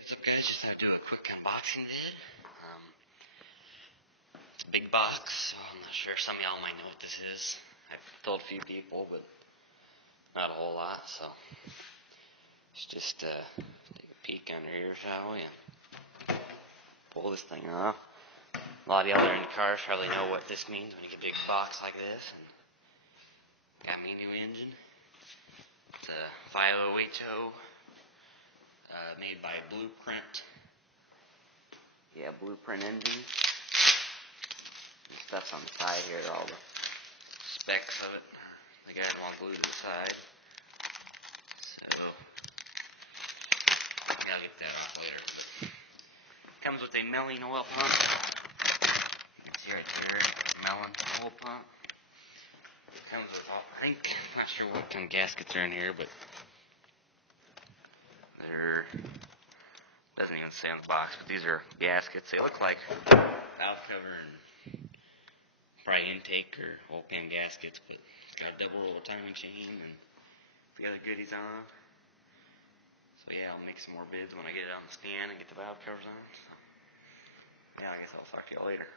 What's up, guys? Just have to do a quick unboxing vid. It's a big box, so I'm not sure. Some of y'all might know what this is. I've told a few people, but not a whole lot, so let's just take a peek under here, shall we? And pull this thing off. A lot of y'all that are in the cars probably know what this means when you get a big box like this. And got me a new engine. It's a 508 made by Blueprint. Yeah, Blueprint engine. And stuff's on the side here, all the specs of it. The guys want glued to the side. So, I'll get that off later. It comes with a Melling oil pump. You can see right here, Melling oil pump. It comes with all, I'm not sure what kind of gaskets are in here, but they're, doesn't even say on the box, but these are gaskets. They look like valve cover and probably intake or oil pan gaskets, but it's got a double roller timing chain and the other goodies on. So yeah, I'll make some more bids when I get it on the stand and get the valve covers on. So yeah, I guess I'll talk to you later.